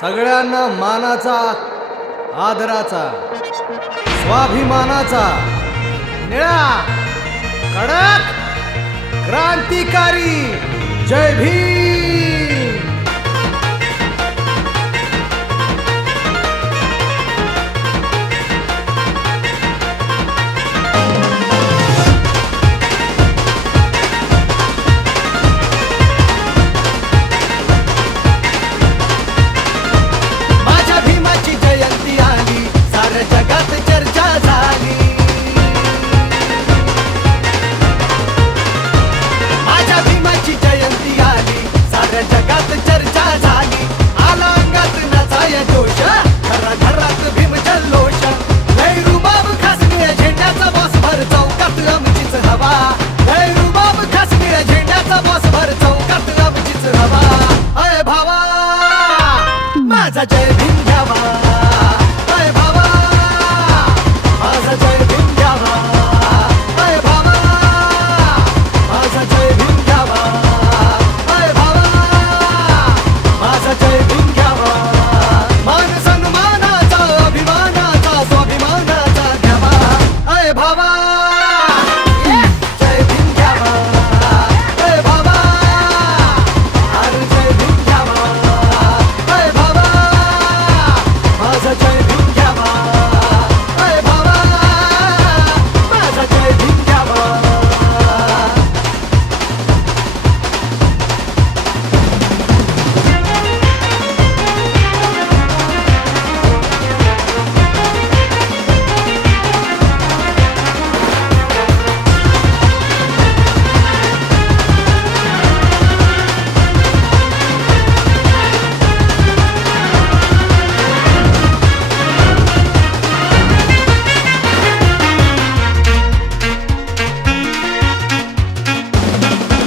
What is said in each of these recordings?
सगळ्यांना मानाचा, आदराचा, स्वाभिमानाचा, निळा, कडक, क्रांतिकारी जय भीम। जगात चर्चा झाली, माझ्या भीमाची जयंती आली, साऱ्या जगात चर्चा झाली। आला अंगात नाचाय जोश, घराघरात भीम जल्लोष। लय रुबाब खास निळ्या झेंड्याचा बॉसभर चौकात आमचीच हवा। लय रुबाब खास निळ्या झेंड्याचा बॉसभर चौकात आमचीच हवा। अय भावा माझा जय भीम घ्यावा, अय भावा माझा जय भीम घ्यावा, अय भावा माझा जय भीम घ्यावा, अय भावा माझा जय भीम घ्यावा। मान सन्मानाचा, अभिमानाचा, स्वाभिमानाचा घ्यावा, अय भावा जय भीम घ्यावा, अय भावा अरे जय भीम घ्यावा, अय भावा माझा जय भीम घ्यावा, अय भावा माझा जय भीम घ्यावा।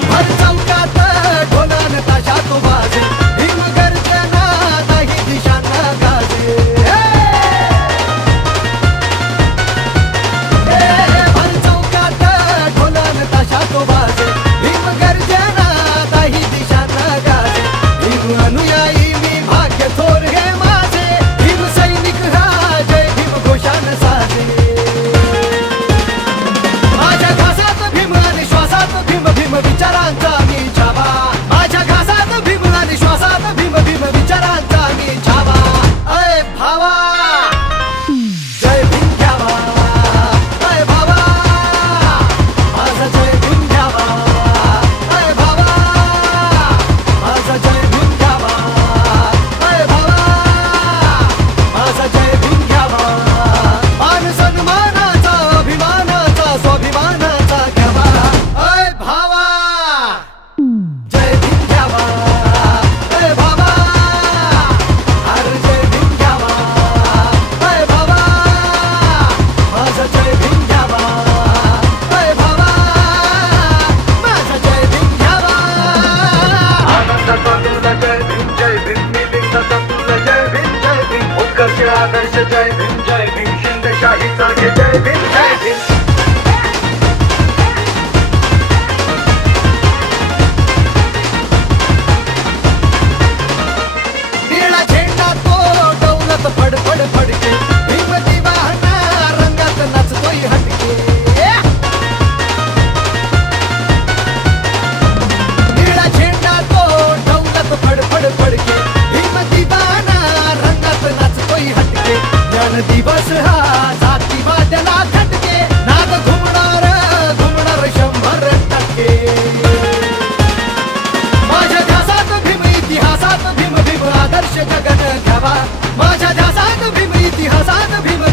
भर चौकात ढोलान ताशात वाजे, भीम गर्जना नाही दिशांना गाजे। भर चौकात ढोलान ताशात वाजे, भीम गर्जना नाही दिशांना गाजे। भीम अनुयायी मी भाग्य थोर हे माझे, भीम सैनिक हा जय भीम घोषान साजे। माझ्या घासात भीम आणि श्वासात भीम, भीम विचारांचा मी छावा। माझ्या घासात भीम आणि श्वासात भीम, भीम विचारांचा मी छावा। अय भावा जय भीम घ्यावा, अय भावा माझा जय भीम घ्यावा, अय भावा माझा जय भीम घ्यावा, अय भावा माझा जय भीम घ्यावा। मान सन्मानाचा, अभिमानाचा, स्वाभिमानाचा घ्यावा, अय भावा जय भीम घ्यावा, अय भावा अरे जय भीम घ्यावा, अय भावा माझा जय भीम घ्यावा, अय भावा माझा जय भीम घ्यावा। आनंदाचा तुला जय भीम, मिलिंदाचा तुला जय भीम, उत्कर्ष आदर्श जय भीम, शिंदेशाहीचा घे जय भीम, जय भीम। निळा झेंडा तो डौलत फड फड फडके, भीम दिवाना रंगात नाचतोय हटके। निळा झेंडा तो डौलत फड फड फडके, भीम दिवाना रंगात नाचतोय हटके। ज्ञान दिवस हा जातीवाद्याला खटके, नाग घुमणार घुमणार 100%। माझ्या ध्यासात भीम, इतिहासात भीम, भीम आदर्श जगन घ्यावा। माझ्या ध्यासात भीम, इतिहासात भीम,